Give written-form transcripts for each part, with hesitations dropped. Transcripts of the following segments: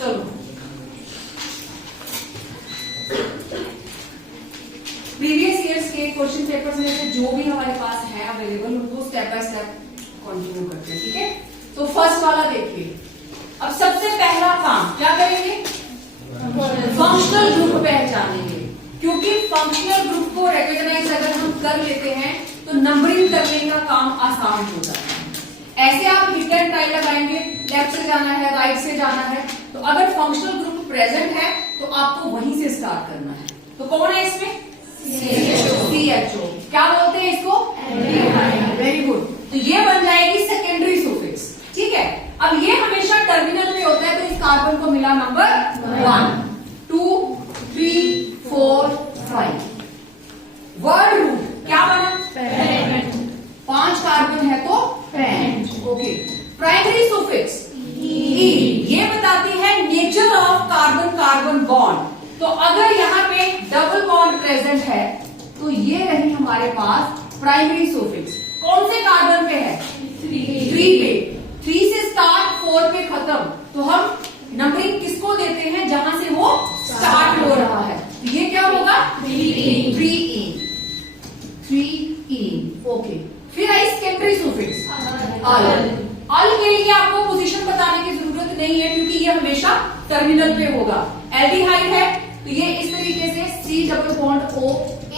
चलो previous years के question papers में से जो भी हमारे पास है अवेलेबल उनको स्टेप बाय स्टेप कंटिन्यू करते हैं, ठीक है। तो फर्स्ट वाला देखिए। अब सबसे पहला काम क्या करेंगे? फंक्शनल ग्रुप पहचानेंगे, क्योंकि फंक्शनल ग्रुप को रिकॉग्नाइज अगर हम कर लेते हैं तो नंबरिंग करने का काम आसान हो जाता है। ऐसे आप हिट एंड ट्राई लगाएंगे, लेफ्ट से जाना है, राइट से जाना है, तो अगर फंक्शनल ग्रुप प्रेजेंट है तो आपको वहीं से स्टार्ट करना है। तो कौन है इसमें? CHO। क्या बोलते हैं इसको? Very good. तो ये बन जाएगी सेकेंडरी सुफिक्स, ठीक है। अब ये हमेशा टर्मिनल पे होता है, तो इस कार्बन को मिला नंबर 1 2 3 4 5। वर्ड रूट क्या बना? 5 कार्बन है तो पेंट। ओके। प्राइमरी सुफिक्स ई, ये बताती है nature of carbon carbon bond. तो अगर यहाँ पे डबल बॉन्ड प्रेजेंट है तो ये रही हमारे पास प्राइमरी सुफिक्स। कौन से कार्बन पे है? 3 पे। 3 से स्टार्ट, 4 पे खत्म। तो हम नंबरिंग किसको देते हैं? जहां से वो स्टार्ट हो रहा है। तो ये क्या होगा? 3 ओके। फिर आई सेकेंडरी सुफिक्स अल। अल के लिए आपको पोजीशन बताने की जरूरत नहीं है, क्योंकि ये हमेशा टर्मिनल पे होगा। एल्डिहाइड है तो ये इस तरीके से C डबल बॉन्ड O,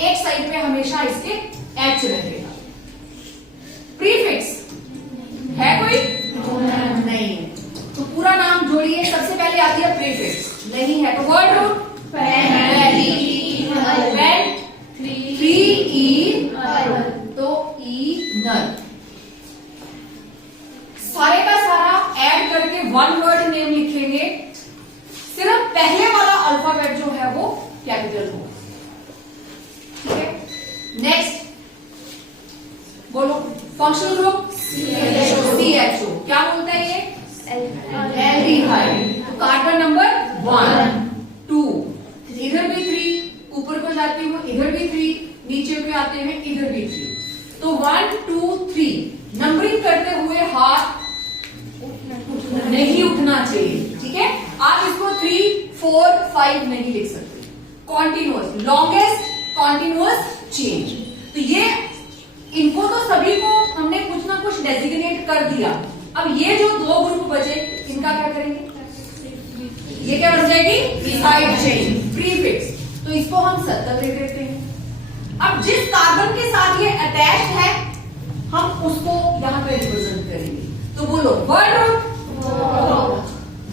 एक साइड पे हमेशा इसके H रहेगा। प्रीफिक्स है कोई? नहीं है। तो पूरा नाम जोड़िए। सबसे पहले आती है प्रीफिक्स, नहीं है तो वर्ड रूट पेंट 3 तो नल। सारे का सारा ऐड करके वन वर्ड नेम लिखेंगे। सिर्फ पहले वाला अल्फाबेट जो है वो कैपिटल होगा, ठीक है। नेक्स्ट बोलो। Functional group CHO। क्या बोलता है ये? एल्डिहाइड। तो कार्बन नंबर 1 2, इधर भी 3, ऊपर को जाती हूँ इधर भी 3, नीचे पे आते हैं इधर भी 3। तो 1 2 3 नंबरिंग करते हुए हाथ नहीं उठना चाहिए, ठीक है। आप इसको 3 4 5 नहीं लिख सकते। Continuous, longest continuous change. तो ये इनको तो सभी को हमने कुछ ना कुछ डेजिग्नेट कर दिया। अब ये जो 2 ग्रुप बचे इनका क्या करेंगे? ये क्या बन जाएगी? Side chain prefix. तो इसको हम 70 दे देते हैं। अब जिस कार्बन के साथ ये अटैच्ड है हम उसको यहां पे रिप्रेजेंट करेंगे। तो बोलो वर्ड रूट।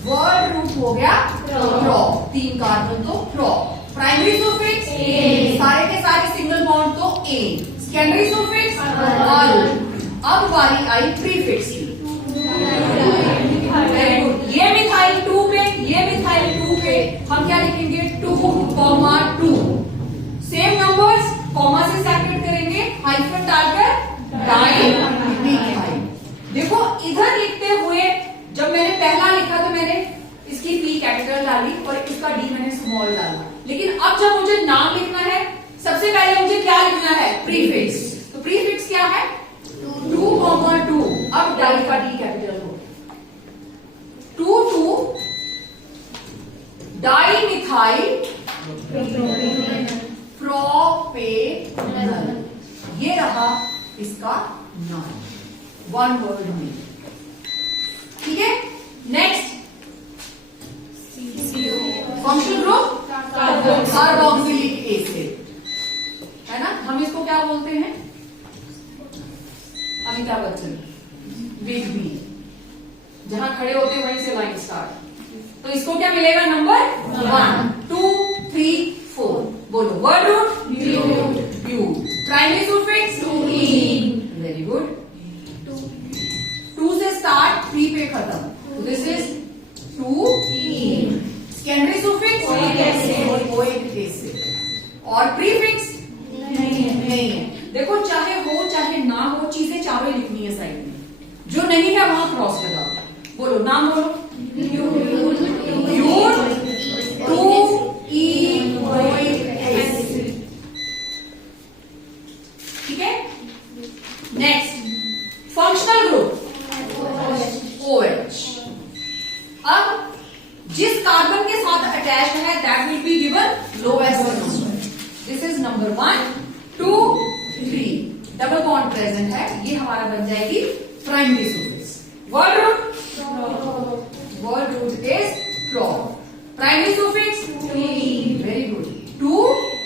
वर्ड रूट हो गया प्रो, 3 कार्बन तो प्रो। प्राइमरी सुफिक्स सारे के सारे सिंगल बॉन्ड तो A। सेकेंडरी सुफिक्स अल। अब बारी आई प्रीफिक्स की। Very good. ये मिथाइल 2 पे, ये मिथाइल 2 पे हम क्या लिखेंगे? 2, सेम नंबर्स कॉमा से सेपरेट करेंगे, हाइफन डालकर डाई मिथाइल। देखो इधर लिखते हुए जब मैंने पहला लिखा तो मैंने इसकी P कैपिटल डाली और इसका D मैंने स्मॉल डाला। लेकिन अब जब मुझे नाम लिखना है सबसे पहले मुझे क्या लिखना है? प्रीफिक्स। तो प्रीफिक्स क्या है? 2, 2। अब डाई का D कैपिटल हो 2 डाई मिथाइल प्रोपेनल। ये रहा इसका नाम, 1 वर्ड में, ठीक है। Next functional group carboxylic acid है ना। हम इसको क्या बोलते हैं? Amitabh Bachchan, big B. जहां खड़े होते हैं वहीं से लाइन स्टार्ट। तो इसको क्या मिलेगा? नंबर 1 2 3 4। बोलो word root but. Primary suffix very good. 2 से स्टार्ट 3 पे खत्म। This is 2 secondary suffix oic acid. और प्रीफिक्स नहीं है। देखो चाहे हो चाहे ना हो चीजें चारों लिखनी है साइड में, जो नहीं है वहां क्रॉस लगाओ। बोलो नाम बोलो। ब्यूट 2-enoic acid, ठीक है। Next functional group OH। अब जिस कार्बन के साथ अटैच्ड है that will be given lowest number. This is number 1 2 3 double bond present है, ये हमारा बन जाएगी primary suffix. Word root is pro. Primary suffix very good 2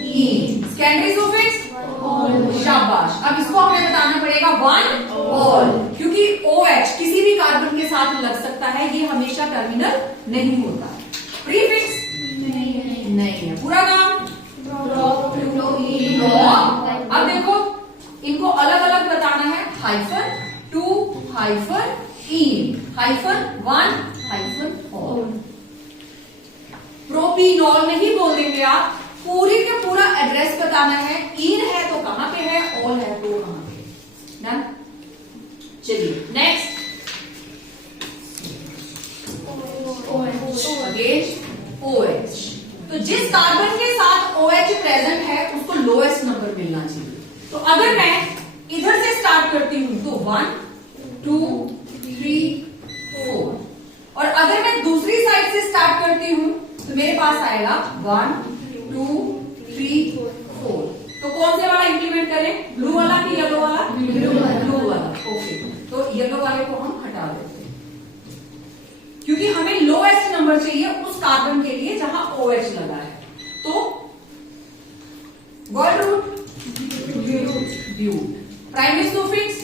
E. Secondary suffix शाबाश। अब इसको हमें बताना पड़ेगा 1 ऑल, क्योंकि OH किसी भी कार्बन के साथ लग सकता है, ये हमेशा टर्मिनल नहीं होता। प्रीफिक्स नहीं है। पूरा नाम अब देखो इनको अलग अलग बताना है, हाइफन 2 हाइफन ई हाइफन 1 हाइफन ऑल। प्रोपीनॉल नहीं बोल देंगे आप, पूरी के पूरा एड्रेस बताना है। इन है तो कहां पे है, ऑल है तो कहां पे। डन। चलिए नेक्स्ट अगेन OH। तो जिस कार्बन के साथ OH प्रेजेंट है उसको लोएस्ट नंबर मिलना चाहिए। तो अगर मैं इधर से स्टार्ट करती हूं तो 1 2 3 4, और अगर मैं दूसरी साइड से स्टार्ट करती हूं तो मेरे पास आएगा 1 2 3 4। तो कौन से वाला इंप्लीमेंट करें, ब्लू वाला कि येलो वाला? ब्लू वाला। ओके, तो येलो वाले को हम हटा देते हैं, क्योंकि हमें लोएस्ट नंबर चाहिए उस कार्बन के लिए जहां OH लगा है। तो word root but. Primary suffix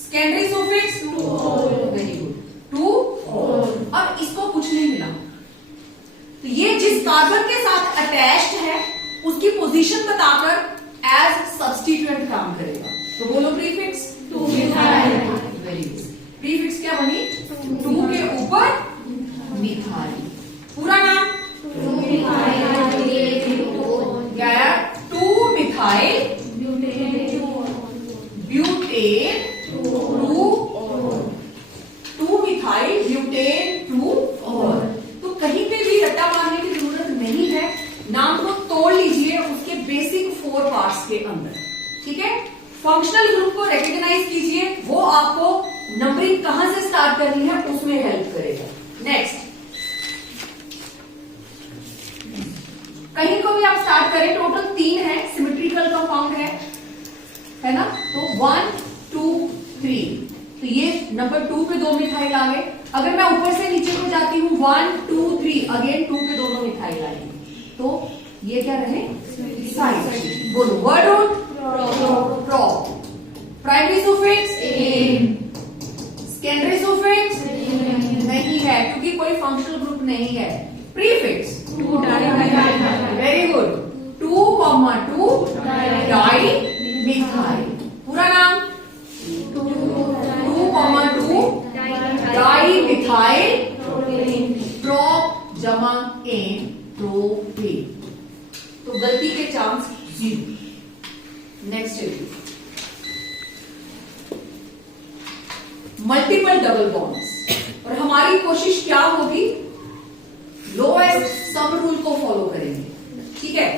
secondary suffix very good 2 अब इसको कुछ नहीं मिला, तो ये जिस कार्बन के साथ अटैच्ड है उसकी पोजीशन बताकर एज सब्स्टिट्यूएंट काम करेगा। तो बोलो प्रीफिक्स 2 वेरी गुड। प्रीफिक्स क्या बनी? 2 के ऊपर मिथाइल। पूरा नाम क्या है? 2 methyl butane 2 methyl butane 2 all. तो कहीं पे भी रट्टा मारने की जरूरत नहीं है, नाम को तोड़ लीजिए उसके बेसिक 4 पार्ट्स के अंदर। ठीक है, फंक्शनल ग्रुप को रिकॉग्नाइज कीजिए, वो आपको नंबरिंग कहां से स्टार्ट करनी है उसमें हेल्प करेगा। नेक्स्ट, कहीं को भी आप स्टार्ट करें, टोटल 3 है, सिमेट्रिकल कंपाउंड है ना? तो 1 2 3, तो ये नंबर 2 पे 2 मिथाइल आ गए। अगर मैं ऊपर से नीचे को जाती हूँ 1 2 3 अगेन 2 पे दोनों मिथाइल आएंगे, तो ये क्या रहे? साइड। बोलो word root pro. Primary suffix secondary suffix नहीं है, क्योंकि कोई फंक्शनल ग्रुप नहीं है। Prefix very good 2 di methyl. पूरा नाम 2 डाई मिथाइल प्रोप जमा एन प्रोपेन। तो गलती के चांस 0। नेक्स्ट है मल्टीपल डबल बॉन्ड्स, और हमारी कोशिश क्या होगी, लोएस्ट सम रूल को फॉलो करेंगे। ठीक है,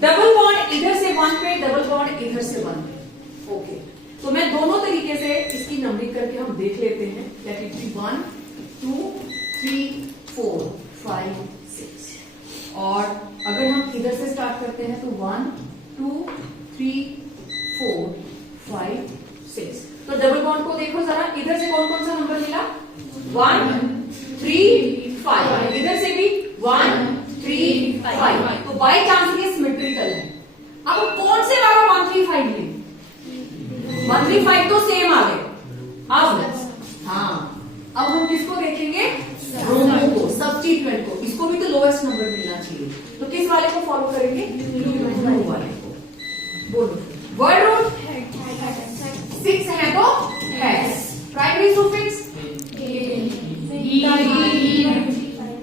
डबल बॉन्ड इधर से 1 पे, डबल बॉन्ड इधर से 1 पे। ओके, तो मैं दोनों तरीके से इसकी नंबरिंग करके हम देख लेते हैं। लेट इट बी 1 2 3 4 5 6, और अगर हम इधर से स्टार्ट करते हैं तो 1 2 3 4 5 6। तो डबल बॉन्ड को देखो जरा, इधर से कौन कौन सा नंबर मिला? 1 3 5, इधर से भी 1 3 5। तो बाय चांस ये सिमेट्रिकल है। अब कौन से वाला 1 3 5 ले? 1 3 5 तो सेम आ गए। अब हाँ, अब हम किसको देखेंगे? ब्रोमो को, सब्स्टिट्यूएंट को। इसको भी तो लोएस्ट नंबर मिलना चाहिए, तो किस वाले को फॉलो करेंगे? ब्रोमो वाले को। बोलो वर्ड रूट 6 है तो हैज। प्राइमरी सुफिक्स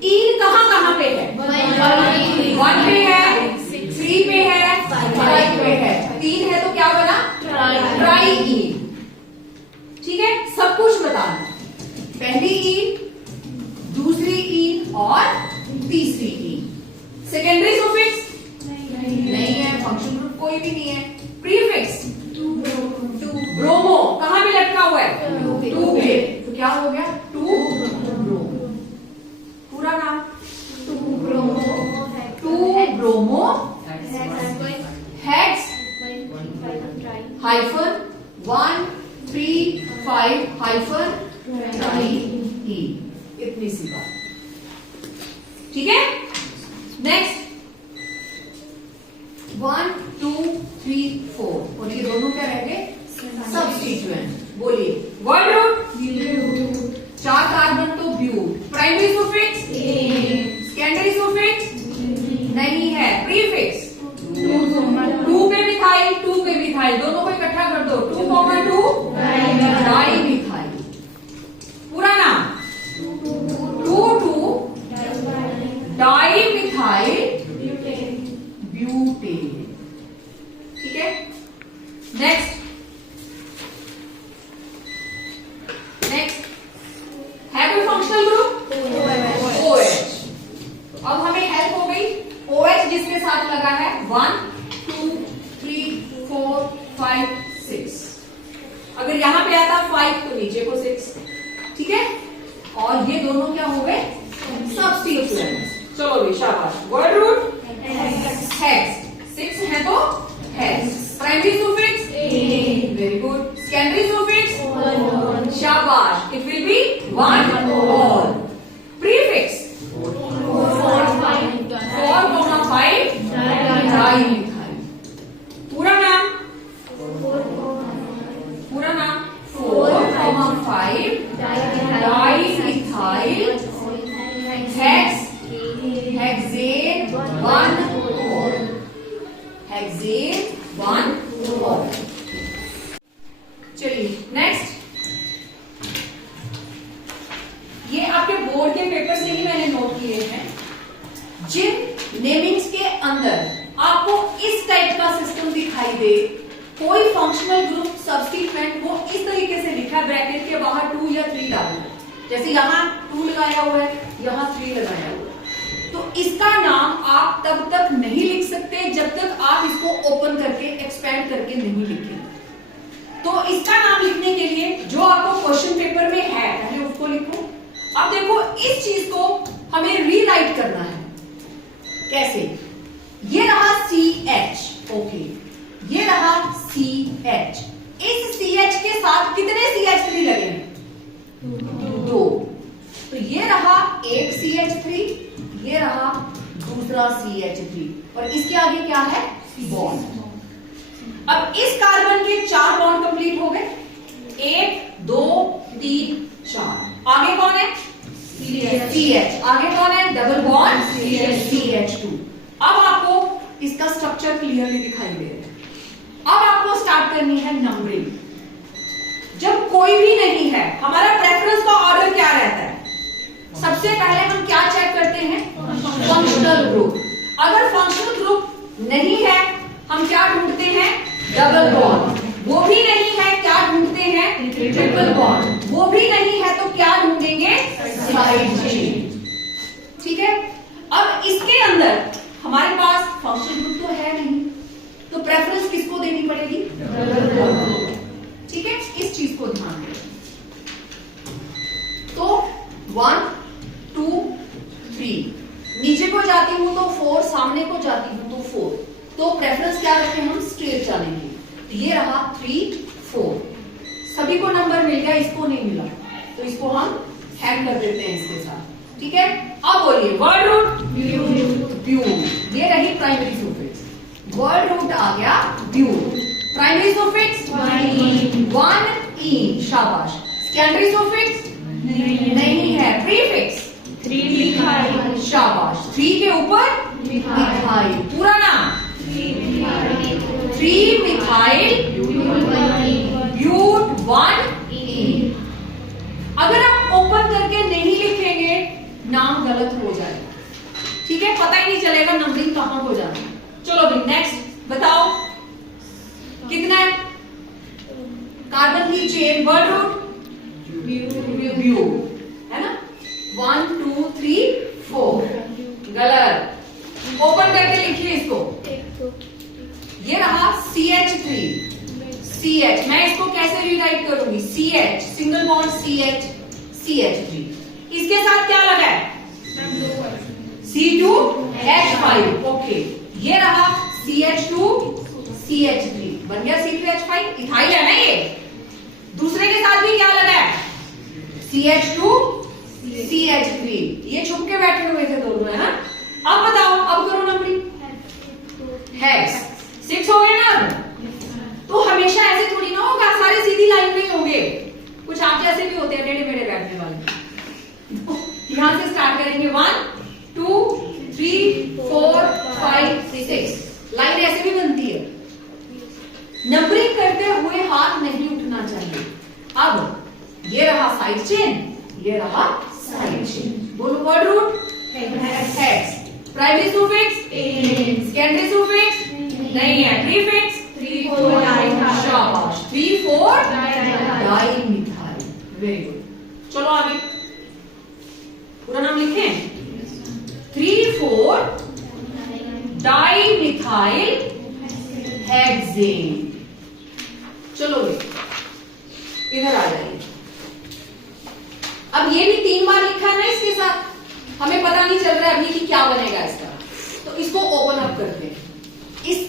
इन कहां पे है? 1 पे है, 3 पे है, 5 पे है। 3 है तो क्या बना? Try in. ठीक है, सब कुछ बताना, पहली इन, दूसरी इन और तीसरी इन। सेकेंडरी सुफिक्स नहीं है, फंक्शन ग्रुप कोई भी नहीं है। प्रीफिक्स ब्रोमो कहां पे लटका हुआ है? 2 पे, तो क्या हो गया? 2 ब्रोमो। पूरा हाइफन ट्राई ई, इतनी सी बात। ठीक है, नेक्स्ट 1 2 3 4 और ये दोनों क्या रहेंगे? सब्स्टिट्यूएंट। बोलिए वर्ड रूट, 4 कार्बन तो but, primary suffix secondary suffix नहीं है, प्रीफिक्स 2 पे मिथाइल 2 पे मिथाइल, दोनों को इकट्ठा कर दो, 2,2 डाई मिथाइल। पूरा नाम 2,2 डाई मिथाइल ब्यूटेन। ठीक है, नेक्स्ट है कोई फंक्शनल ग्रुप? OH। अब हमें हेल्प हो गई, OH जिसके साथ लगा है 1 2 3 4 5 6, अगर यहां पे आता 5 तो नीचे को 6। ठीक है, और ये दोनों क्या हो गए? सब्स्टिट्यूएंट्स। चलो भी शाबाश। वर्ड रूट हेक्स, 6 है तो hex. Primary suffix very good. Secondary suffix शाबाश, इट विल बी 1 और। Prefix 4,5 die methyl. पूरा नाम 4,5 डाई मिथाइल हेक्स हेक्सेन 1 और, हेक्सेन 1 और। चलिए नेक्स्ट, ये आपके बोर्ड के पेपर से ही मैंने नोट किए हैं। जिन नेमिंग्स के अंदर आपको इस टाइप का सिस्टम दिखाई दे, कोई फंक्शनल ग्रुप सब्स्टिट्यूएंट, वो इस तरीके से लिखा है, ब्रैकेट के बाहर 2 या 3 डालना। जैसे यहाँ 2 लगाया हुआ है, यहाँ 3 लगाया हुआ है, तो इसका नाम आप तब तक नहीं लिख सकते जब तक आप इसको ओपन करके एक्सपेंड करके नहीं लिखेंगे। तो इसका नाम लिखने के लिए जो आपको क्वेश्चन पेपर में है, पहले उसको लिखो। अब देखो, इस चीज को हमें रीराइट करना है। कैसे? ये रहा CH, ओके, ये रहा CH। इस CH के साथ कितने CH3 लगे? 2। तो ये रहा एक CH3, ये रहा दूसरा CH3, और इसके आगे क्या है? बॉन्ड। अब इस कार्बन के 4 बॉन्ड कंप्लीट हो गए, 1 2 3 4। आगे कौन है? CH। आगे कौन है? Double bond CH2। अब आपको इसका स्ट्रक्चर क्लियरली दिखाई दे रहा है। अब आपको स्टार्ट करनी है नंबरिंग। जब कोई भी नहीं है, हमारा प्रेफरेंस का ऑर्डर क्या रहता है? सबसे पहले हम क्या चेक करते हैं? Functional group. अगर फंक्शनल ग्रुप नहीं है, हम क्या ढूंढते हैं? Double bond. वो भी नहीं है, क्या ढूंढते हैं? Triple bond. वो भी नहीं है तो क्या ढूंढेंगे? Side chain. ठीक है, अब इसके अंदर हमारे पास फंक्शनल ग्रुप तो है नहीं, तो प्रेफरेंस किसको देनी पड़ेगी? Double bond. ठीक है, इस चीज को ध्यान दें। तो 1 2 3, नीचे को जाती हूं तो 4, सामने को जाती हूं तो 4, तो प्रेफरेंस क्या रखें हम? स्ट्रेट चलेंगे। तो ये रहा 3 4, सभी को नंबर मिल गया, इसको नहीं मिला, तो इसको हम हैंग कर देते हैं इसके साथ। ठीक है, अब बोलिए वर्ड रूट ब्यूट। ये रही प्राइमरी सुफिक्स, वर्ड रूट आ गया ब्यूट। प्राइमरी सुफिक्स 1 ई, शाबाश। सेकेंडरी सुफिक्स नहीं है, प्रीफिक्स 3 शाबाश, 3 के ऊपर मिथाइल। पूरा नाम 3 मिथाइल ब्यूट 1 ई। अगर आप ओपन करके नहीं लिखेंगे, नाम गलत हो जाएगा। ठीक है, पता ही नहीं चलेगा नंबरिंग कहां हो जाना। चलो भी नेक्स्ट बताओ, कितना है कार्बन की चेन? वर्ड रूट ब्यू है ना, 1 2 3 4, गलत। ओपन करके लिखिए इसको। ये रहा CH3, CH, मैं इसको कैसे रीराइट करूंगी? CH, single bond CH, CH3। इसके साथ क्या लगा है? C2H5, okay. ये रहा CH2 CH3, बन गया C2H5, इथाइल है ना ये। दूसरे के साथ भी क्या लगा है? CH2 CH3, ये छुप के बैठे हुए थे दोनों, है ना। अब बताओ, अब करो नंबरिंग। हेक्स 6 हो गए ना। तो हमेशा ऐसे थोड़ी ना होगा, सारे सीधी लाइन में ही होंगे, कुछ आप जैसे भी होते हैं टेढ़े मेढ़े बैठने वाले। यहां से स्टार्ट करेंगे 1 2 3 4 5 6, लाइन ऐसे भी बनती है। नंबरिंग करते हुए हाथ नहीं उठना चाहिए। अब ये रहा साइड चेन, ये रहा साइड चेन। बोलो word root hex. Primary suffix secondary suffix नहीं है, प्रीफिक्स 3 4 शाबाश 3 4 डाइमिथाइल। Very good. चलो आगे पूरा नाम लिखें। 3 4 डाइमिथाइल हेक्सेन। चलो इधर आ जाइए। अब ये भी 3 बार लिखा है ना इसके साथ, हमें पता नहीं चल रहा है अभी कि क्या बनेगा इसका, तो इसको ओपन अप करते हैं। इस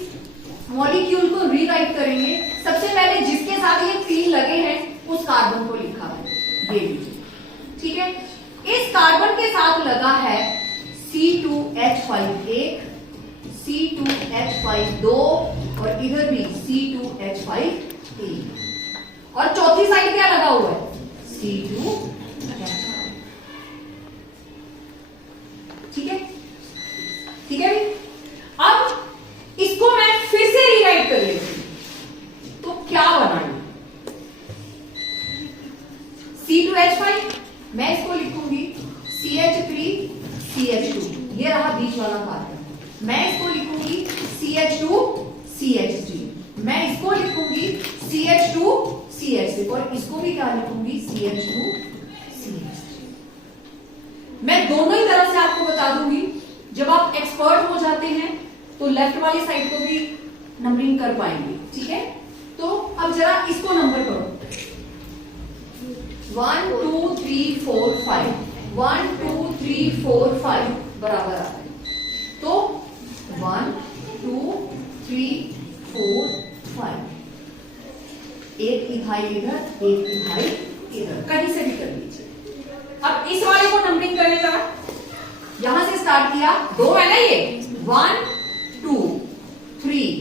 मॉलिक्यूल को रीराइट करेंगे। सबसे पहले जिसके साथ ये 3 लगे हैं उस कार्बन को लिखा है, ये लीजिए, ठीक है। इस कार्बन के साथ लगा है C2H5 1, C2H5 2 और इधर भी C2H5 3, और चौथी साइड क्या लगा हुआ है C2H5, ठीक है, ठीक है भी। अब इसको मैं फिर से रीराइट कर लेती हूं, तो क्या बनाऊं। C2H5 मैं इसको लिखूंगी CH3 CH2, ये रहा बीच वाला कार्बन। मैं इसको लिखूंगी CH2 CH3, मैं इसको लिखूंगी CH2 CH3, और इसको भी क्या लिखूंगी CH2 CH3। मैं दोनों ही तरफ से आपको बता दूंगी। जब आप एक्सपर्ट हो जाते हैं तो लेफ्ट वाली साइड को भी नंबरिंग कर पाएंगे, ठीक है। तो अब जरा इसको नंबर करो। 1 2 3 4 5, 1 2 3 4 5 बराबर आ रहा है। तो 1 2 3 4 5, एक इथाइल इधर, एक इथाइल इधर, कहीं से भी कर लीजिए। अब इस वाले को नंबरिंग करें जरा। यहां से स्टार्ट किया, 2 है ना ये, 1 2 3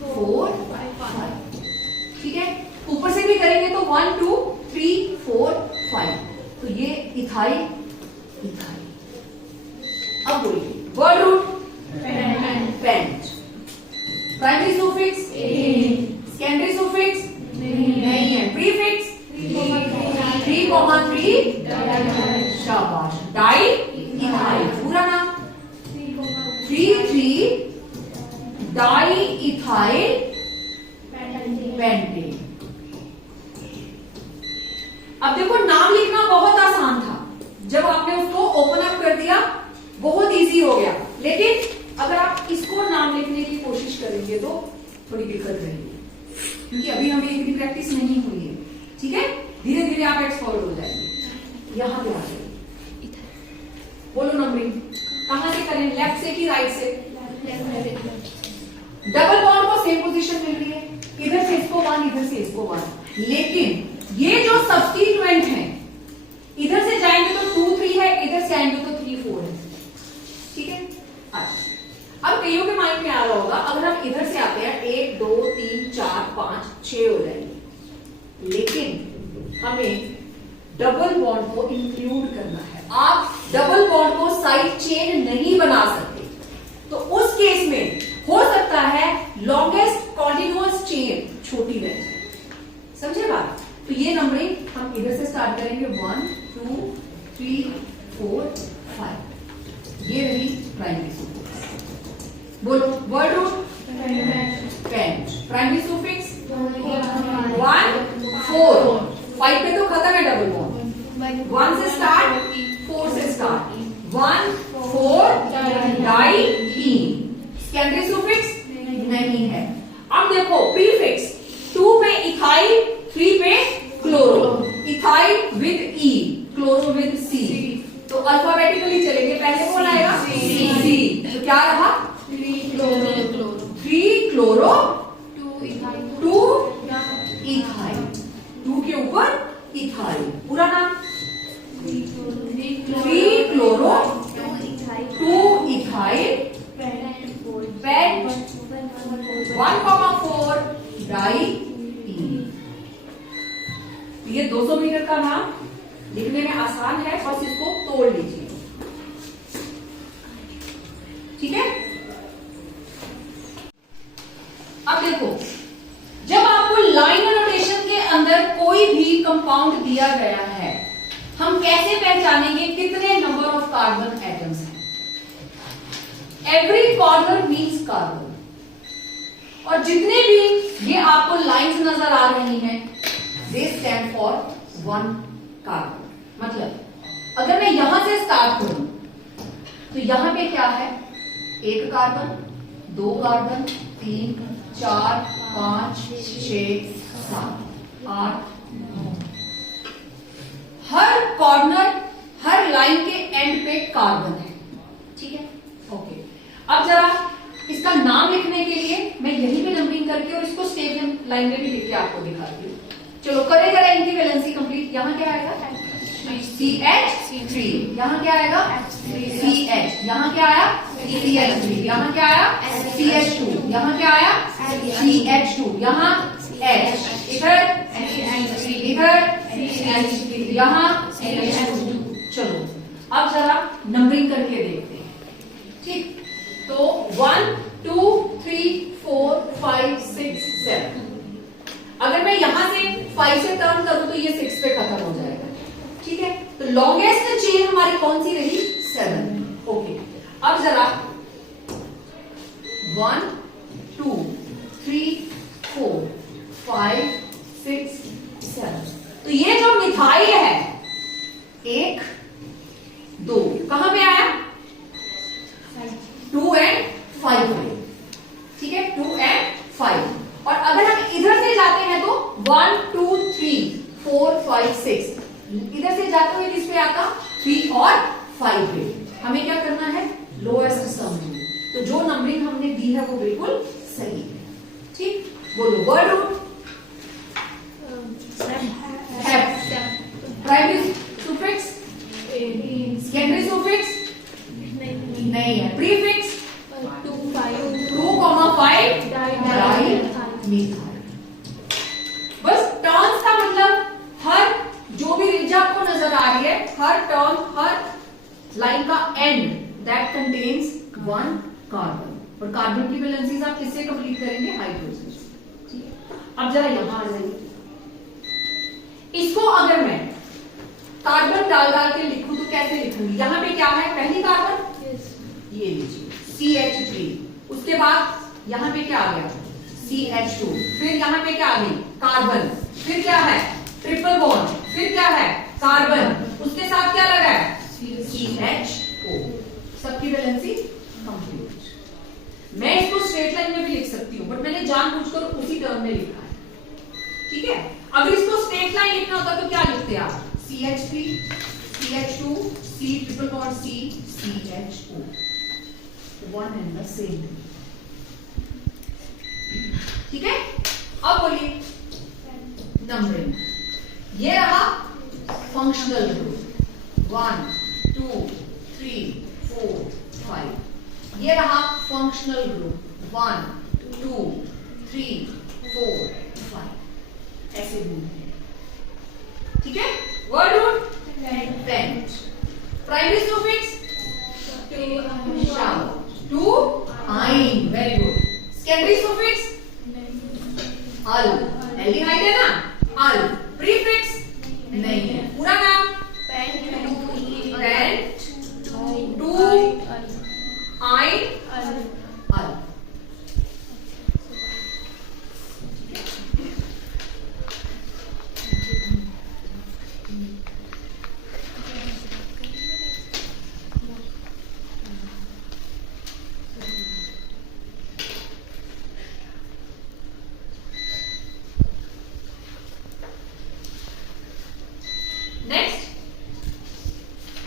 4 5, ठीक है। ऊपर से भी करेंगे तो 1 2 3 4 5, तो ये इथाइल इथाइल। अब बोलिए word root pent. Primary suffix secondary suffix नहीं है, प्रीफिक्स 3,3 शाबाश डाई इथाइल। पूरा नाम 3,3 डाई इथाइल पेंटेन। अब देखो नाम लिखना बहुत आसान था, जब आपने उसको ओपन अप कर दिया बहुत इजी हो गया। लेकिन अगर आप इसको नाम लिखने की कोशिश करेंगे तो थोड़ी दिक्कत रहेगी, क्योंकि अभी हमें इतनी प्रैक्टिस नहीं हुई है, ठीक है। धीरे धीरे आप एक्सपर्ट हो जाएंगे। यहां पे आ जाइए, बोलो नंबरिंग कहां से करें, लेफ्ट से कि राइट से। डबल बॉन्ड को सेम पोजीशन मिल रही है, इधर से इसको 1 इधर से इसको 1, लेकिन ये जो सब्स्टिट्यूएंट है इधर से जाएंगे तो 2 3 है, इधर से आएंगे तो 3 4 है, ठीक है। अच्छा अब कईयों के माइंड में आ रहा होगा, अगर हम इधर से आते हैं 1 2 3 4 5 6 हो जाएंगे, लेकिन हमें डबल बॉन्ड को इंक्लूड करना है। आप डबल बॉन्ड को साइड चेन नहीं बना सकते, तो उस केस में हो सकता है लॉन्गेस्ट कॉन्टिन्यूअस चेन छोटी रह जाए, समझे बात। तो ये नंबरिंग हम इधर से स्टार्ट करेंगे 1 2 3 4 5, ये रही प्राइमरी सुफिक्स। बोलो word root pent. Primary suffix 1 4, 5 पे तो खत्म है डबल बॉन्ड, 1 से स्टार्ट 4 से स्टार्ट, 1 4 डाई ईन। सेकेंडरी सुफिक्स नहीं है। अब देखो प्रीफिक्स 2 पे इथाइल, 3 पे chloro, ethyl with E, chloro with C, तो अल्फाबेटिकली चलेंगे, पहले कौन आएगा सी, तो क्या रहा 3 क्लोरो 2 इथाइल, 2 के ऊपर इथाइल। पूरा नाम पहचानेंगे कितने नंबर ऑफ कार्बन एटम्स हैं। एवरी कॉर्नर मीन्स कार्बन, और जितने भी ये आपको लाइंस नजर आ रही हैं they stand for one carbon. मतलब अगर मैं यहां से स्टार्ट करूं तो यहां पे क्या है, एक कार्बन, दो कार्बन, 3, 4, 5, 6, 7, 8, 9। हर कॉर्नर, हर लाइन के एंड पे कार्बन है। ठीक है, ओके। अब जरा इसका नाम लिखने के लिए मैं यहीं पे नंबरिंग करके और इसको स्टेप लाइन में भी लिख के आपको दिखाती हूँ। चलो करें जरा इनकी वैलेंसी कंप्लीट। यहाँ क्या आएगा, CH3। यहाँ क्या आएगा, CH। यहाँ क्या आया, CH3। यहाँ क्या आया, CH2। यहाँ क्या आया, CH2। यहाँ H, इधर इधर, यहाँ CH2। चलो अब जरा नंबरिंग करके देखते हैं। ठीक, तो 1 2 3 4 5 6 7। अगर मैं यहां से 5 से टर्न करूं तो ये 6 पे खत्म हो जाएगा। ठीक है, तो लॉन्गेस्ट चेन हमारी कौन सी रही, 7। ओके, अब जरा 1 2 3 4 5 6 7। तो ये जो मिथाइल है 1 2 कहां पे आया, 2 and 5 में। ठीक है, 2 and 5। और अगर हम इधर से जाते हैं तो 1 2 3 4 5 6, इधर से जाते हुए किस पे आता, 3 और 5 पे। हमें क्या करना है, लोएस्ट सम। तो जो नंबरिंग हमने दी है वो बिल्कुल सही है। ठीक, बोलो word root. Primary suffix, secondary suffix नहीं है, प्रीफिक्स 2,5 डाई मिथाइल। बस टर्म्स का मतलब हर जो भी रिंज आपको नजर आ रही है, हर टर्म, हर लाइन का and that contains one carbon. और कार्बन की वैलेंसीज आप किससे कंप्लीट करेंगे, हाइड्रोजन। ठीक है, अब जरा यहां आ जाइए। इसको अगर मैं कार्बन डाल डाल के लिखूं तो कैसे लिखूंगी, यहां पे क्या है, पहली कार्बन ये लीजिए CH3, उसके बाद यहां पे क्या आ गया, CH2, फिर यहां पे क्या आ गई, कार्बन, फिर क्या है, ट्रिपल बॉन्ड, फिर क्या है, कार्बन, उसके साथ क्या लगा है, CHO। सबकी वैलेंसी कंप्लीट। मैं इसको स्ट्रेट लाइन में भी लिख सकती हूँ, बट मैंने जानबूझकर उसी टर्म में लिखा है। ठीक है, अगर इसको स्ट्रेट लाइन लिखना होता तो क्या लिखते आप, CH3 CH2 C triple bond C CHO, one and the same. ठीक है, अब बोलिए नंबरिंग। ये रहा फंक्शनल ग्रुप 1 2 3 4 5। ये रहा फंक्शनल ग्रुप 1 2 3 4 5। ऐसे घूमते हैं। ठीक है, word root pent. Primary suffix to ane, very good. Secondary suffix al, aldehyde है ना, अल। प्रीफिक्स नहीं है, पूरा नाम पेंट टू आइन अल।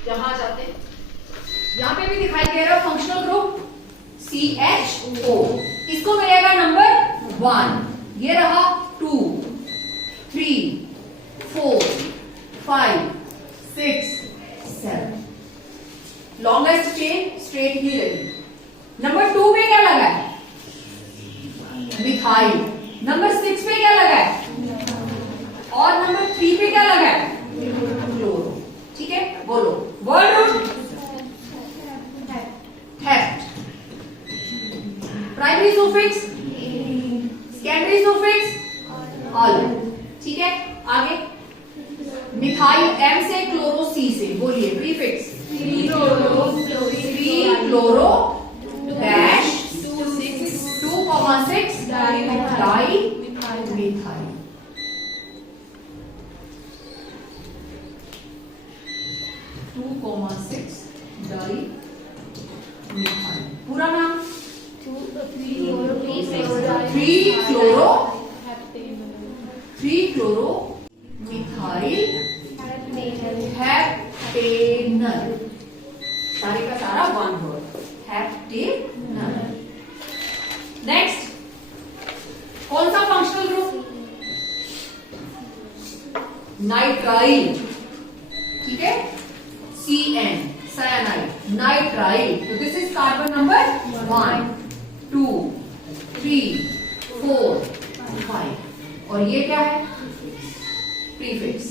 यहां जाते हैं, यहां पे भी दिखाई दे रहा है फंक्शनल ग्रुप CHO। इसको मिलेगा नंबर 1। ये रहा 2 3 4 5 6 7। लॉन्गेस्ट चेन स्ट्रेट ही रही। नंबर 2 पे क्या लगा है, मिथाइल। नंबर 6 पे क्या लगा है, और नंबर 3 पे क्या लगा है, क्लोरो। ठीक है, बोलो word root hept. Primary suffix, secondary suffix al. ठीक है, आगे मिथाइल एम से, क्लोरो सी से, बोलिए prefix 3 chloro dash 2,6 di methyl 2,6 di methyl. पूरा नाम 3 क्लोरो मिथाइल हेप्टेनल। सारे का सारा वन वर्ड, हेप्टेनल। नेक्स्ट, कौन सा फंक्शनल ग्रुप? नाइट्राइल, ठीक है, CN साइनाइड, नाइट्राइल। तो दिस इज कार्बन नंबर 1 2 3 4 5। और ये क्या है? प्रीफिक्स,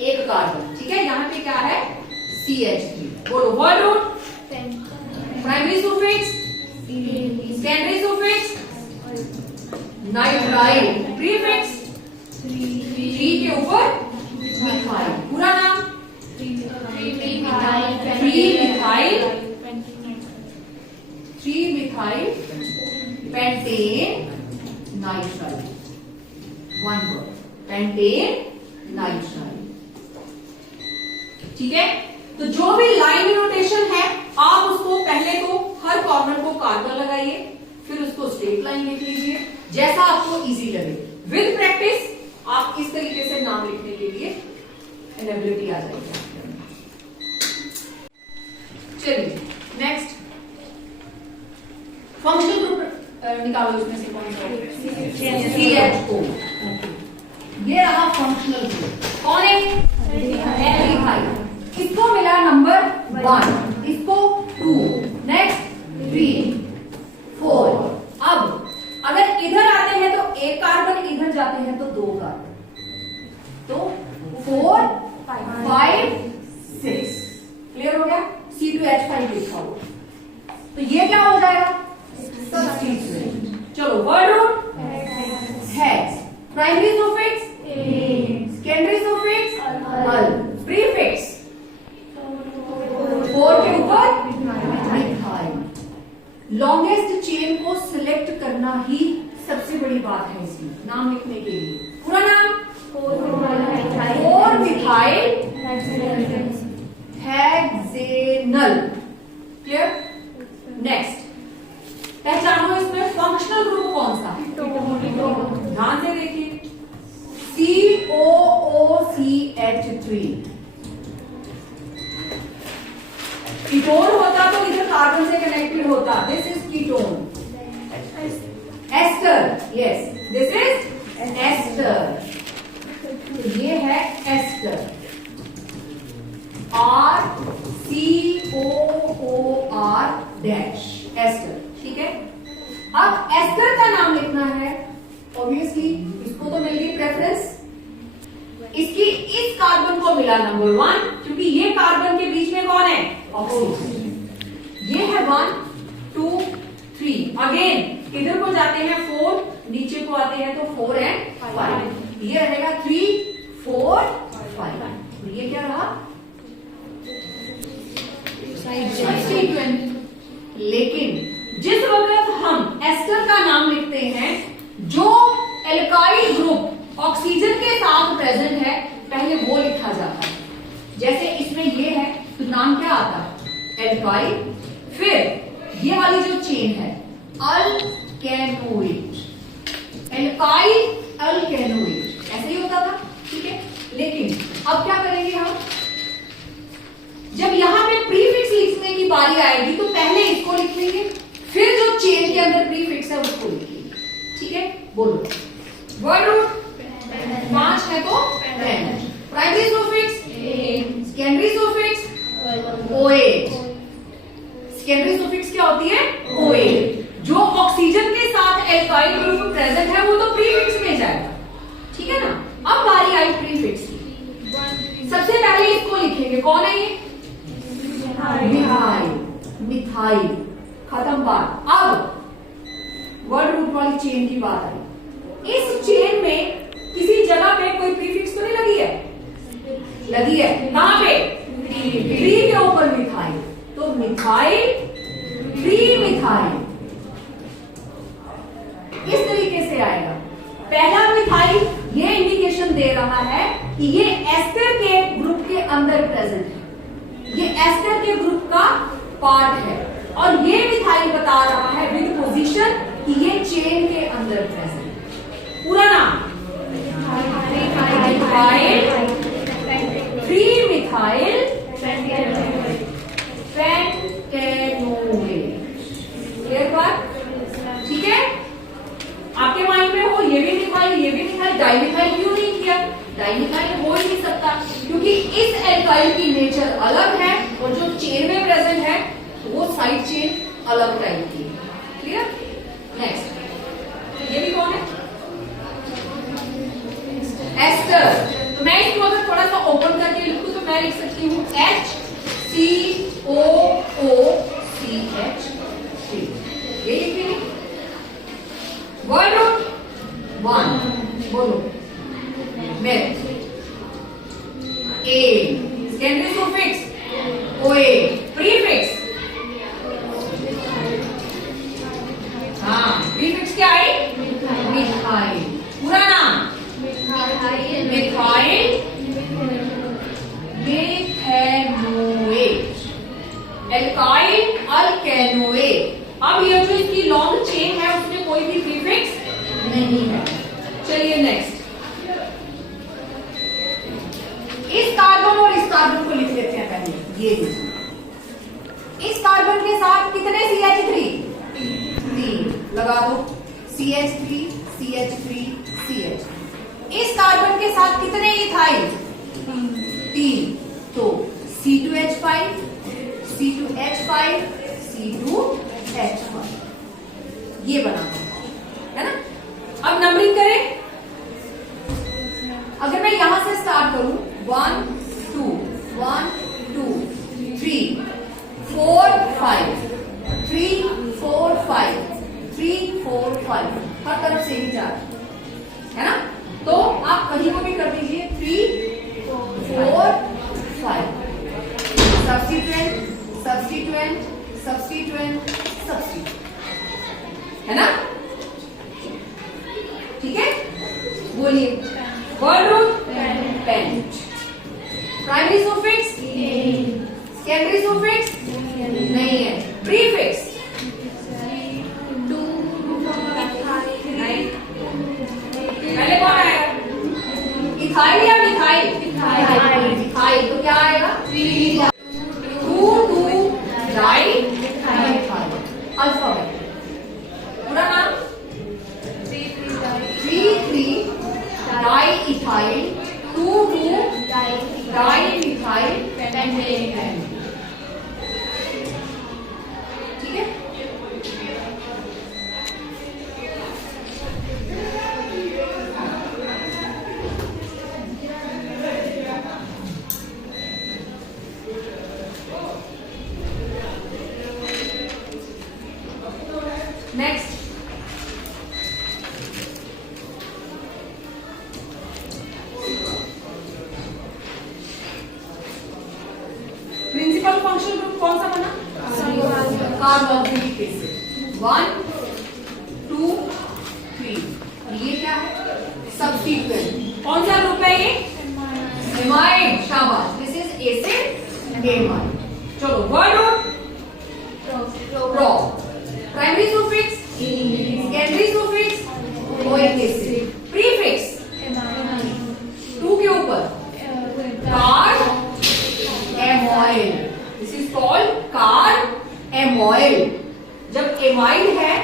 एक कार्बन, ठीक है। यहां पे क्या है? CH3। बोलो word root, primary suffix, secondary suffix, nitrile, prefix 3 के ऊपर मिथाइल। पूरा नाम 3 methyl pentane nitrile. One word, pentane nitrile, ठीक है। तो जो भी लाइन नोटेशन है, आप उसको पहले तो हर कॉर्नर को कार्बन लगाइए, फिर उसको स्ट्रेट लाइन लिख लीजिए, जैसा आपको इजी लगे। विद प्रैक्टिस आप इस तरीके से नाम लिखने के लिए एबिलिटी आ जाएगी। चलिए नेक्स्ट, फंक्शनल ग्रुप निकालो इसमें से कौन सा? CHO। ये रहा फंक्शनल ग्रुप। कौन है? एल्डिहाइड। इसको मिला नंबर 1, इसको 2, नेक्स्ट 3 4। अब अगर इधर आते हैं तो एक कार्बन, इधर जाते हैं तो 2 कार्बन, तो 4 5 6। क्लियर हो गया? C2H5 लिखा हुआ। तो ये क्या हो जाएगा? सब्स्टिट्यूएंट। चलो word root hex, primary suffix secondary suffix al, prefix 4 के ऊपर मिथाइल। लॉन्गेस्ट चेन को सिलेक्ट करना ही सबसे बड़ी बात है इसमें नाम लिखने के लिए। पूरा नाम 4 मिथाइल हेक्सेनल। क्लियर? नेक्स्ट, पहचानो इसमें फंक्शनल ग्रुप कौन सा? ध्यान से देखिए, COOCH3। कीटोन होता तो इधर कार्बन से कनेक्टेड होता, this is ketone. Ester, yes, this is ester. तो ये है एस्टर, RCOOR डैश, एस्टर, ठीक है। अब एस्टर का नाम लिखना है, ऑब्वियसली इसको तो मिल गई प्रेफरेंस, इसकी इस कार्बन को मिला नंबर 1, क्योंकि ये कार्बन के बीच में कौन है? ऑक्सीजन। ये है 1 2 3। अगेन इधर को जाते हैं 4, नीचे को आते हैं तो 4 एंड 5। ये रहेगा 3 4 5। ये क्या रहा? सब्स्टिट्यूएंट। लेकिन जिस वक्त हम एस्टर का नाम लिखते हैं, जो एल्काइल ग्रुप ऑक्सीजन के साथ प्रेजेंट है, पहले वो लिखा जाता है। जैसे इसमें ये है तो नाम क्या आता है? एल्काइल। फिर ये वाली जो चेन है अल्केनोइड, एल्काइल अल्केनोइड, ऐसे ही होता था, ठीक है। लेकिन अब क्या करेंगे हम? जब यहां पे प्रीफिक्स लिखने की बारी आएगी तो पहले इसको लिख लेंगे, फिर जो चेन के अंदर प्रीफिक्स है उसको लिख लेंगे, ठीक है। बोलो वर्ड रूट 5 है तो primary suffix secondary suffix OH। Secondary suffix क्या होती है? OH। जो ऑक्सीजन के साथ एल्काइल ग्रुप प्रेजेंट है वो तो प्रीफिक्स में जाएगा, ठीक है ना। अब बारी आई प्रीफिक्स की। सबसे पहले इसको लिखेंगे, कौन है ये? मिथाइल, मिथाइल, खत्म बात। अब वर्ड रूट वाली चेन की बात आई। इस चेन में किसी जगह पे कोई प्रीफिक्स तो नहीं लगी है? लगी है कहां पे? 3 के ऊपर मिथाइल, तो मिथाइल 3 मिथाइल इस तरीके से आएगा। पहला मिथाइल ये इंडिकेशन दे रहा है कि ये एस्टर के ग्रुप के अंदर प्रेजेंट है, ये एस्टर के ग्रुप का पार्ट है, और ये मिथाइल बता रहा है विद पोजीशन कि ये चेन के अंदर प्रेजेंट है। पूरा नाम मिथाइल 3 मिथाइल पेंटेनोएट। क्लियर बात? ठीक है, आपके माइंड में हो ये भी मिथाइल ये भी मिथाइल, डाइमिथाइल क्यों नहीं किया? डाइमिथाइल हो ही नहीं सकता क्योंकि इस एल्काइल की नेचर अलग है और जो चेन में प्रेजेंट है वो साइड चेन अलग टाइप की है। क्लियर? नेक्स्ट, ये भी कौन है? एस्टर। तो मैं इसको अगर थोड़ा सा ओपन करके लिखूं तो मैं लिख सकती हूँ HCOOCH3। ये लिखेंगे। वर्ड रूट 1 बोलो, मेथ ए, सेकेंडरी सुफिक्स OA, प्रीफिक्स हाँ, प्रीफिक्स क्या आई? मिथाइल। पूरा नाम मिथाइल मेथेनोएट, एल्काइल अल्केनोएट। अब ये जो इसकी लॉन्ग चेन है उसमें कोई भी प्रीफिक्स नहीं है। चलिए नेक्स्ट, इस कार्बन और इस कार्बन को लिख लेते हैं पहले। ये इस कार्बन के साथ कितने CH3? 3 लगा दो, CH3 CH3 CH। इस कार्बन के साथ कितने इथाइल? 3, तो C2H5 C2H5 C2H5 ये बना है ना। अब नंबरिंग करें, अगर मैं यहां से स्टार्ट करूं 1 2 1 2 3 4 5 3 4 5 3 4 5 हर तरफ से ही 4 है ना। तो आप कहीं को भी कर दीजिए 3 4 5 सब्स्टिट्यूएंट सब्स्टिट्यूएंट सब्स्टिट्यूएंट सब्स्टिट्यूएंट, है ना। ठीक है, बोलिए। Word root pent. Primary suffix secondary suffix नहीं है। प्रीफिक्स पहले कौन आएगा? इथाइल या मिथाइल? मिथाइल, तो क्या आएगा? 2 डाई मिथाइल। अल्फाबेट पूरा नाम 3 di ethyl 2 di methyl pentane. ठीक है, नेक्स्ट प्रिंसिपल फंक्शन ग्रुप कौन सा बना? Carboxylic acid 1 2 3। और ये क्या है? सब्स्टिट्यूएंट। कौन सा ग्रुप है ये? एमाइड। शाबाश, दिस इज एसिड एमाइड। चलो word root pro. Primary suffix secondary suffix OH acid. Prefix 2 के ऊपर carbamoyl. This is called carbamoyl. जब एमाइल है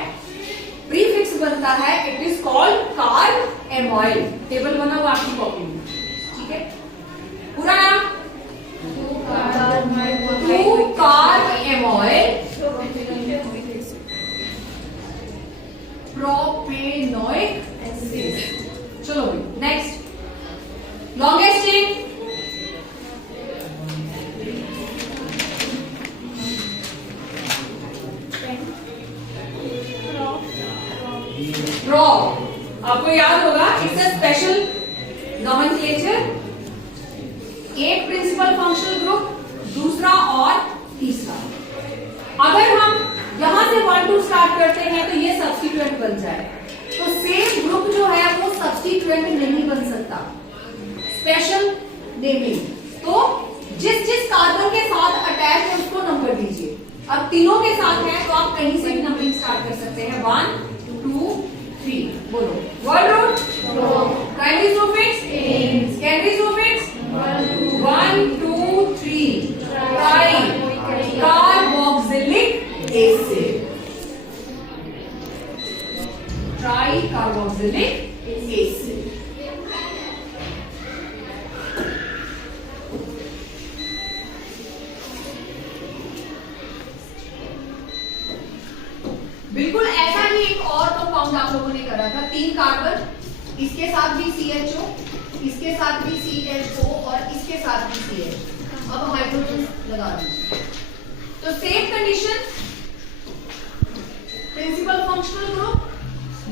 प्रीफिक्स बनता है, it is called carbamoyl. Table बना हुआ आपकी कॉपी में, ठीक है। पूरा नाम 2 कार्ब एमोइल प्रोपेनोइक एसिड। चलो नेक्स्ट, लॉन्गेस्ट चेन प्रो। आपको याद होगा, इट्स अ स्पेशल नॉमेनक्लेचर एक प्रिंसिपल फंक्शनल ग्रुप, दूसरा और तीसरा। अगर हम यहां से 1 2 स्टार्ट करते हैं तो ये सब्स्टिट्यूएंट बन जाए, तो सेम ग्रुप जो है वो सब्स्टिट्यूएंट नहीं बन सकता। स्पेशल नेमिंग, तो जिस जिस कार्बन के साथ अटैच है उसको नंबर दीजिए। अब तीनों के साथ है तो आप कहीं से भी नंबरिंग स्टार्ट कर सकते हैं। 1 2 3 बोलो। Word root, primary suffix, secondary suffix 1 2 3, tri carboxylic acid, tri carboxylic acid. बिल्कुल ऐसा ही एक और कंपाउंड आप लोगों ने करा था, 3 कार्बन, इसके साथ भी CHO, इसके साथ भी CHO और इसके साथ भी CH। अब हाइड्रोजन लगा दीजिए। तो same condition, principal functional group,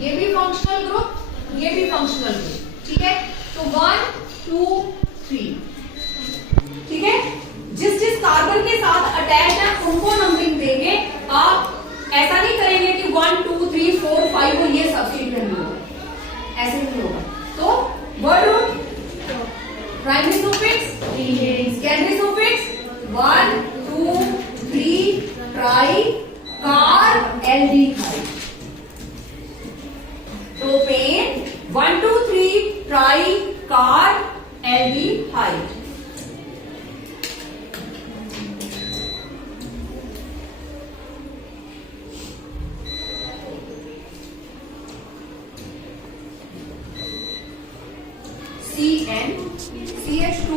ये भी फंक्शनल ग्रुप, ये भी फंक्शनल ग्रुप, ठीक है। तो 1 2 3, ठीक है। जिस जिस कार्बन के साथ अटैच है उनको नंबरिंग देंगे। आप ऐसा नहीं करेंगे कि 1 2 3 4 5 और ये सब्स्टिट्यूएंट होगा, ऐसे नहीं होगा। तो word root, primary suffix, secondary suffix 1 2 3, tri carb aldehyde, propane 1 2 3, tri carb aldehyde. CN CH2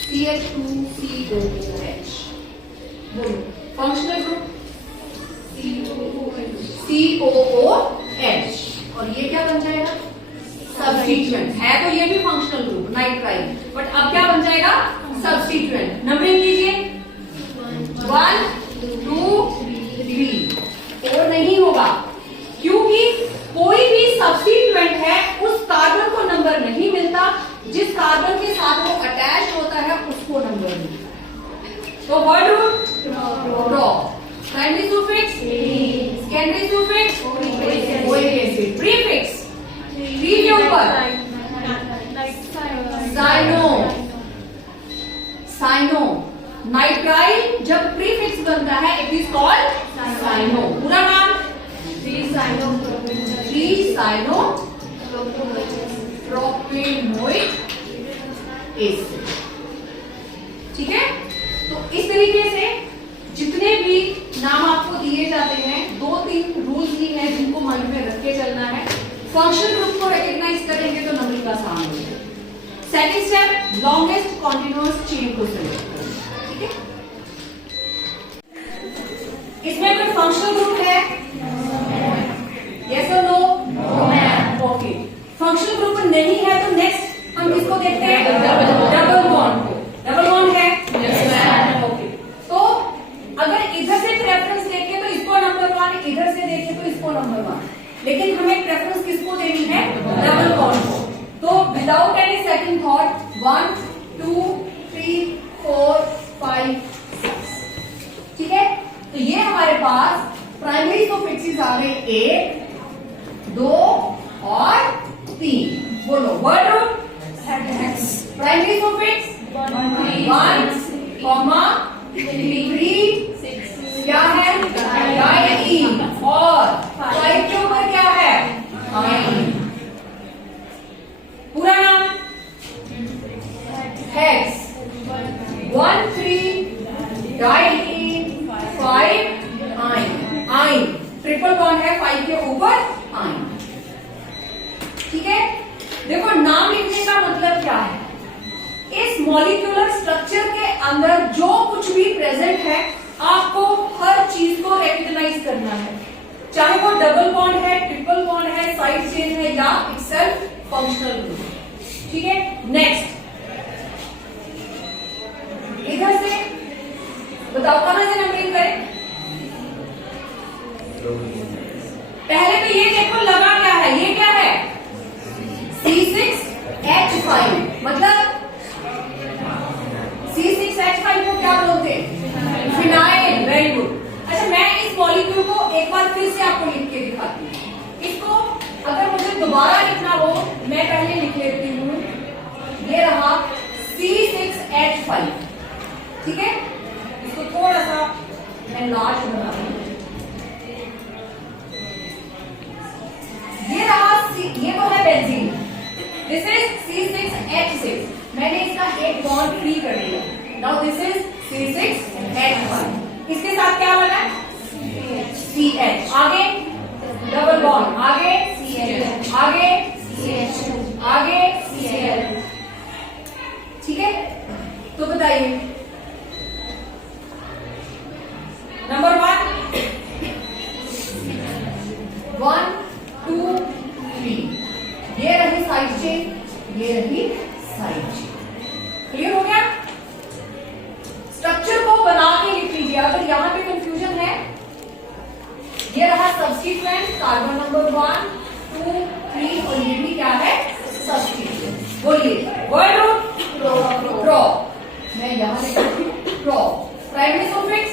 CH2 COOH, बोलो। फंक्शनल ग्रुप COOH, और ये क्या बन जाएगा? सब्स्टिट्यूएंट है। तो ये भी फंक्शनल ग्रुप नाइट्राइल, बट अब क्या बन जाएगा? सब्स्टिट्यूएंट। नंबरिंग कीजिए 1 2 3, और नहीं होगा क्योंकि कोई भी सब्स्टिट्यूएंट है उस कार्बन को नंबर नहीं मिलता, जिस कार्बन के साथ वो अटैच होता है उसको नंबर मिलता है। तो word root draw, primary suffix, secondary suffix oic acid, prefix 3 के ऊपर साइनो, साइनो। नाइट्राइल जब प्रीफिक्स बनता है इट इज कॉल्ड साइनो। पूरा नाम 3 साइनो प्रोपेनोइक एसिड, ठीक है। तो इस तरीके से जितने भी नाम आपको दिए जाते हैं, 2-3 रूल्स ही हैं जिनको मन में रख के चलना है। फंक्शन ग्रुप को रिकॉग्नाइज करेंगे तो नंबरिंग का आसान हो जाएगा। Second step, longest continuous chain को सिलेक्ट करें, ठीक है। इसमें कोई फंक्शनल ग्रुप है? यस और नो? ओके। फंक्शनल ग्रुप नहीं है तो नेक्स्ट हम किसको देखते हैं? डबल बॉन्ड को। डबल बॉन्ड है? ओके। तो अगर इधर से प्रेफरेंस देखें तो इसको नंबर 1, इधर से देखें तो इसको नंबर 1, लेकिन हमें प्रेफरेंस किसको देनी है? डबल बॉन्ड को। तो विदाउट एनी सेकंड थॉट 1 2 3 4 5 6, ठीक है। तो ये हमारे पास प्राइमरी सुफिक्सेस आ गए 1 2 और 3। बोलो word root, primary suffix 1 comma 3 क्या है? डाइईन, और 5 के ऊपर क्या है? आइन। पूरा नाम हेक्स 1 3 डाइईन 5 आइन। आइन ट्रिपल बॉन्ड है, 5 के ऊपर आइन, ठीक है। देखो नाम लिखने का मतलब क्या है? इस मॉलिक्यूलर स्ट्रक्चर के अंदर जो कुछ भी प्रेजेंट है आपको हर चीज को रिकॉग्नाइज करना है, चाहे वो डबल बॉन्ड है, ट्रिपल बॉन्ड है, साइड चेन है या इटसेल्फ फंक्शनल ग्रुप, ठीक है। नेक्स्ट इधर से बताओ कहां से नंबरिंग करें? पहले तो ये देखो लगा क्या है, ये क्या है? C6H5, मतलब आपको लिख के दिखाती हूँ। इसको अगर मुझे दोबारा लिखना हो, मैं पहले लिख लेती हूँ, ये रहा C6H5, ठीक है। इसको थोड़ा सा मैं लार्ज बना दूं, ये रहा ये तो है बेंजीन, दिस इज C6H6, मैंने इसका एक बॉन्ड फ्री कर दिया। नाउ दिस इज C6H5, इसके साथ क्या बना है CH, आगे डबल बॉन्ड, आगे CH, आगे CH, आगे CL, ठीक है। तो बताइए नंबर 1 2 3, ये रही साइड चेन, ये रही साइड चेन। क्लियर हो गया? स्ट्रक्चर को बना के लिख लीजिए। अगर यहां पे कंफ्यूजन है, ये रहा सब्स्टिट्यूएंट कार्बन नंबर 1 2 3 और ये भी क्या है सब्स्टिट्यूएंट। बोलिए वर्ड रूट प्रो, मैं यहां लिखती हूं pro. Primary suffix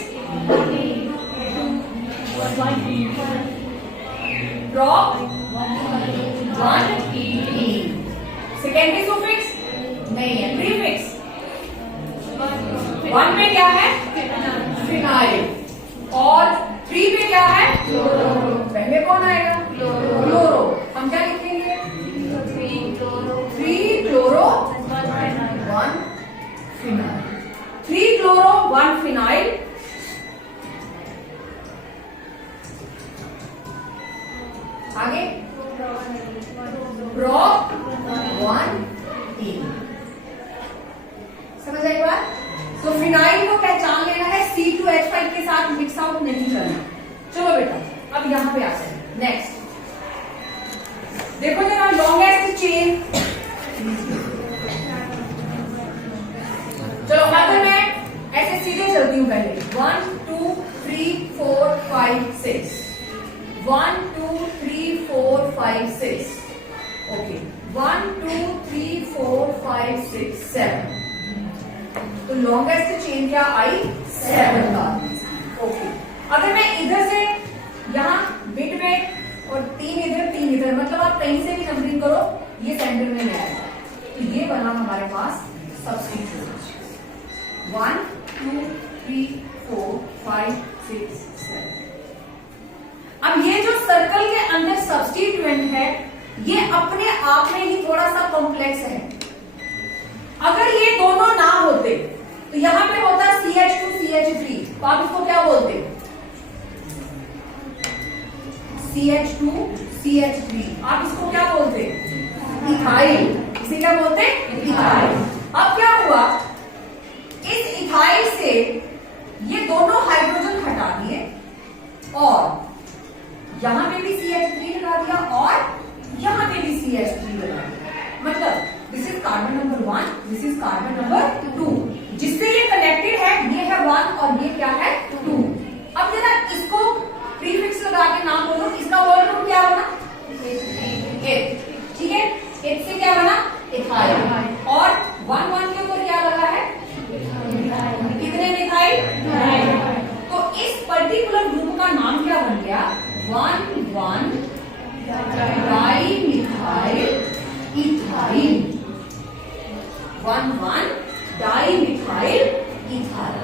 pro 1 secondary suffix नहीं है, प्रीफिक्स 1 पे क्या है फिनाइल और 3 पे क्या है क्लोरो। पहले कौन आएगा क्लोरो, हम क्या लिखेंगे 3 क्लोरो 1 फिनाइल, 3 क्लोरो 1 फिनाइल। आगे प्रो 1 इन, समझ आई बात? तो फिनाइल को पहचान लेना है, C2H5 के साथ मिक्स आउट नहीं करना। चलो बेटा अब यहां पे आते हैं नेक्स्ट। देखो जरा लॉन्गेस्ट चेन, चलो अगर मैं ऐसे सीधे चलती हूं, पहले 1 2 3 4 5 6 1 2 3 4 5 6, ओके 1 2 3 4 5 6 7, तो लॉन्गेस्ट चेन क्या आई 7 का। ओके अगर मैं इधर से यहां मिड में और 3 इधर, मतलब आप कहीं से भी नंबरिंग करो, ये सेंटर में नहीं आएगा, तो ये बना हमारे पास सब्स्टिट्यूएंट 1 2 3 4 5 6 7। अब ये जो सर्कल के अंदर सब्स्टिट्यूएंट है, ये अपने आप में ही थोड़ा सा कॉम्प्लेक्स है। अगर ये दोनों ना होते तो यहां पे होता CH2 CH3, तो आप इसको क्या बोलते CH2 CH3, आप इसको क्या बोलते इथाइल, इसे क्या बोलते इथाइल। अब क्या हुआ, इस इथाइल से ये दोनों हाइड्रोजन हटा दिए और यहां पे भी CH3 लगा दिया और यहां पे भी CH3 लगा दिया, मतलब this is carbon number 1, this is carbon number 2, जिससे ये कनेक्टेड है, ये है 1 और ये क्या है 2। अब जरा इसको प्रीफिक्स लगा के नाम बोलो, इसका वर्ड रूट क्या बना एथ, ठीक है, एथ से क्या बना इथाइल और 1 1 के ऊपर क्या लगा है कितने मिथाइल, तो इस पर्टिकुलर ग्रुप का नाम क्या बन गया 1 1 डाइमिथाइल इथाइल, 1 1 डाइमिथाइल इथाइल।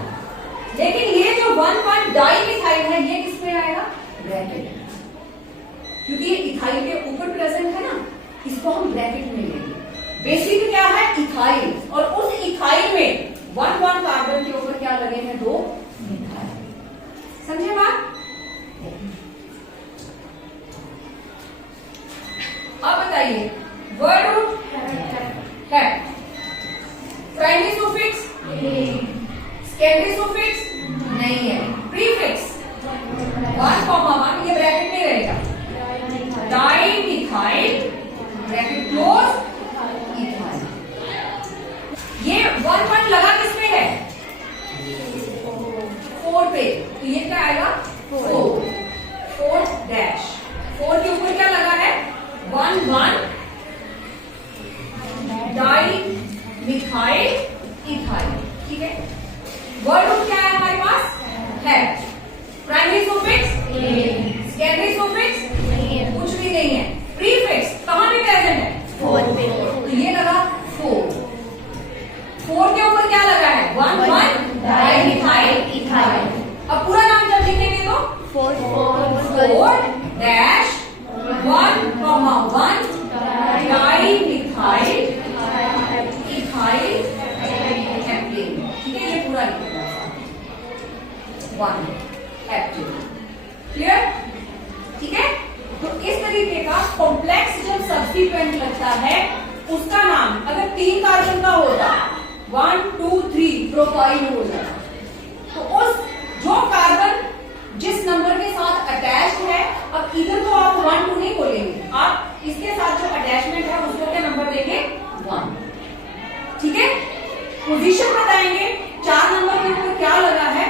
लेकिन ये जो 1 1 डाइमिथाइल है, ये किस में आएगा ब्रैकेट, क्योंकि ये इथाइल के ऊपर प्रेजेंट है ना, इसको हम ब्रैकेट में लेंगे। बेसिक क्या है इथाइल, और उस इथाइल में 1 1 कार्बन के ऊपर क्या लगे हैं 2 मिथाइल। समझे बात? अब बताइए वर्ड रूट है, प्राइमरी सुफिक्स सेकेंडरी सुफिक्स नहीं है, प्रीफिक्स 1 1 ये ब्रैकेट में रहेगा, डाइमिथाइल ब्रैकेट क्लोज इथाइल। ये 1 1 लगा किसमें है 4 पे, तो ये क्या आएगा 4 डैश, 4 के ऊपर क्या लगा है 1 1 क्लियर? ठीक है, तो इस तरीके का कॉम्प्लेक्स जब सब्स्टिट्यूएंट लगता है उसका नाम, अगर 3 कार्बन का होता 1 2 3 प्रोपाइल हो जाता, तो उस जो कार्बन जिस नंबर के साथ अटैच्ड है, अब इधर तो आप 1 2 नहीं बोलेंगे, आप इसके साथ जो अटैचमेंट है उसको क्या नंबर देंगे 1। ठीक है, पोजीशन बताएंगे 4 नंबर के ऊपर क्या लगा है,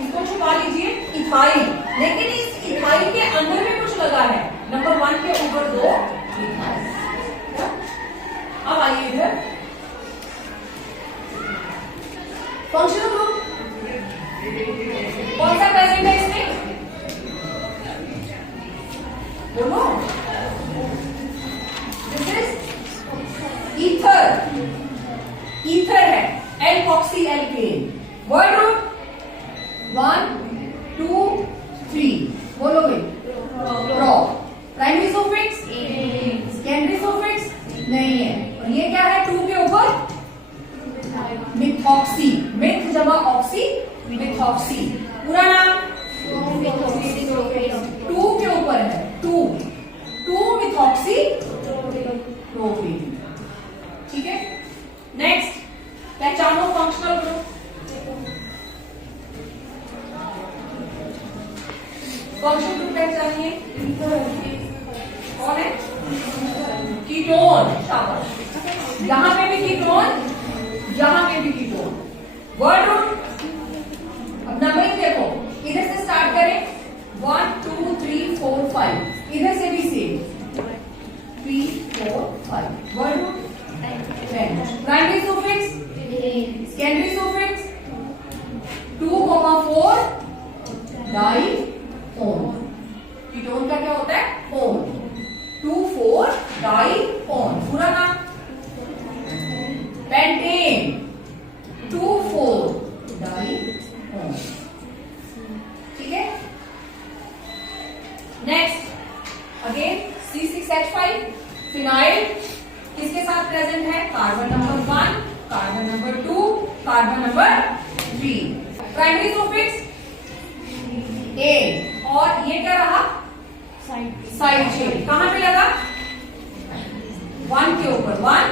इसको छुपा लीजिए इथाइल, लेकिन इस इथाइल के अंदर में कुछ लगा है, नंबर 1 के ऊपर 2 इथाइल। अब आइए इधर फंक्शनल ग्रुप कौन सा प्रेजेंट है इसमें, बोलो। दिस इज ईथर, ईथर है, एल्कोक्सी एल्केन। वर्ड रूट 1 2 3, बोलो भाई। Pro, primary suffix, secondary suffix नहीं है, और ये क्या है 2 के ऊपर मिथॉक्सी, मिथ जमा ऑक्सी, मिथॉक्सी। पूरा नाम 2 के ऊपर है, 2 मिथॉक्सी प्रोपेन। ठीक है, नेक्स्ट पहचानो फंक्शनल ग्रुप। फंक्शनल ग्रुप पहचानिए, कौन है? कीटोन, शाबाश। यहां पे भी कीटोन, यहां पे भी कीटोन। वर्ड रूट, अब नंबरिंग देखो, इधर से स्टार्ट करें 1 2 3 4 5, इधर से भी same 3 4 5। Word root 10। Primary suffix, secondary suffix 2 4 dione. Ketone का क्या होता है ओन, 2 4 डाई ओन। पूरा नाम पेंटेन, 2 4 डाई ओन। ठीक है, नेक्स्ट अगेन C6H5 फिनाइल, किसके साथ प्रेजेंट है? Carbon number 1, carbon number 2, carbon number 3। Primary suffix A, और ये क्या रहा साइड चेन, कहां पे लगा 1 के ऊपर 1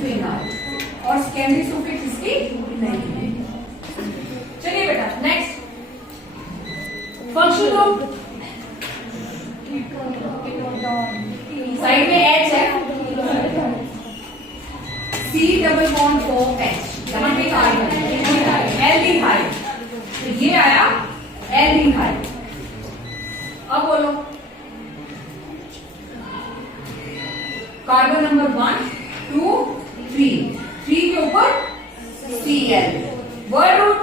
फिनाइल, और सेकेंडरी सफिक्स इसकी नहीं है। चलिए बेटा नेक्स्ट फंक्शनल ग्रुप, साइड में H है, C डबल बॉन्ड OH, यहां पे कार्बन एल्डिहाइड, तो ये आया एल्डिहाइड। अब बोलो कार्बन नंबर 1 2 3, 3 के ऊपर Cl। Word root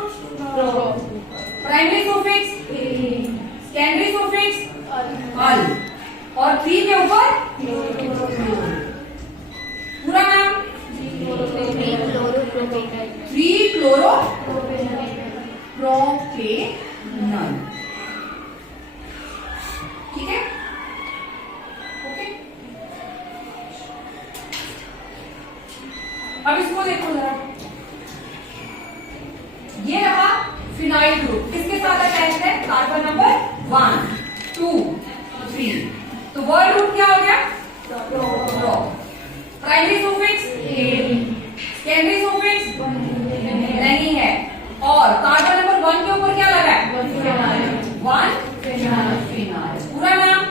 primary suffix, secondary suffix al, और 3 के ऊपर पूरा नाम 3 क्लोरो प्रोपेनॉल। ठीक है, ओके। अब इसको देखो जरा, ये रहा फिनाइल ग्रुप, किसके साथ अटैच है? कार्बन नंबर 1 2 3, तो वर्ड रूट क्या हो गया pro. Primary suffix secondary suffix नहीं है, और कार्बन नंबर 1 के ऊपर क्या लगा है 1 फिनाइल। पूरा नाम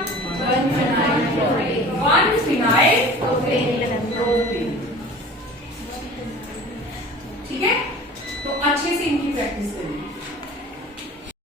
1 फिनाइल